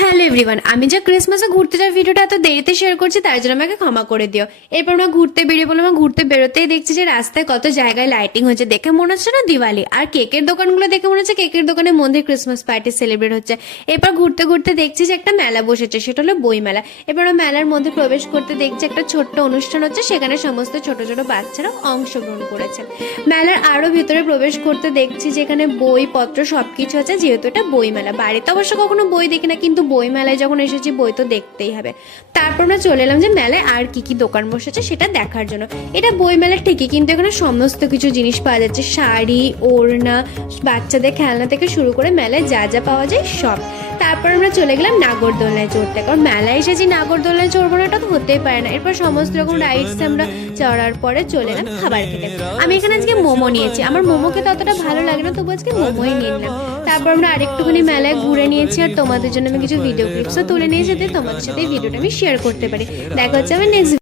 Hello everyone, আমি যে ক্রিসমাসে ঘুরতে যাওয়ার ভিডিওটা এত দেরিতে শেয়ার করছি তার জন্য আমাকে ক্ষমা করে দিও। এরপর আমরা ঘুরতে বেরিয়ে বললাম, ঘুরতে বেরোতেই দেখছি যে রাস্তায় কত জায়গায় লাইটিং হচ্ছে, দেখে মনে হচ্ছে না দিওয়ালি। আর কেকের দোকানগুলো দেখে মনে হচ্ছে কেকের দোকানের মধ্যে ক্রিসমাস পার্টি সেলিব্রেট হচ্ছে। এরপর ঘুরতে ঘুরতে দেখছি যে একটা মেলা বসেছে, সেটা হলো বই মেলা। এরপর আমরা মেলার মধ্যে প্রবেশ করতে দেখছি একটা ছোট্ট অনুষ্ঠান হচ্ছে, সেখানে সমস্ত ছোট ছোট বাচ্চারা অংশগ্রহণ করেছে। মেলার আরো ভিতরে প্রবেশ করতে দেখছি যেখানে বইপত্র সবকিছু আছে, যেহেতু এটা বই মেলা। বাড়িতে অবশ্য কখনো বই দেখি না, কিন্তু বই মেলায় যখন এসেছি বই তো দেখতেই হবে। তারপর আমরা চলে এলাম যে মেলায় আর কি কি দোকান বসেছে সেটা দেখার জন্য। এটা বই মেলা ঠিকই, কিন্তু এখানে সমস্ত কিছু জিনিস পাওয়া যাচ্ছে, শাড়ি, ওড়না, বাচ্চাদের খেলনা থেকে শুরু করে মেলায় যা যা পাওয়া যায় সব। তারপর আমরা চলে গেলাম নাগরদোলনায় চড়তে, কারণ মেলায় এসেছি নাগরদোলনায় চড়বো না, এটা তো হতেই পারে না। এরপর সমস্ত রকম রাইডস আমরা চড়ার পরে চলে এলাম খাবার খেতে। আমি এখানে আজকে মোমো নিয়েছি, আমার মোমো খেতে অতটা ভালো লাগে না, তবু আজকে মোমোই নিয়ে নিলাম। তারপর আমরা আরেকটুখানি মেলায় ঘুরে নিয়েছি, আর তোমাদের জন্য আমি কিছু ভিডিও ক্লিপসও তুলে নিয়ে যেতে তোমাদের সাথে এই ভিডিওটা আমি শেয়ার করতে পারি। দেখা হচ্ছে আমার নেক্সট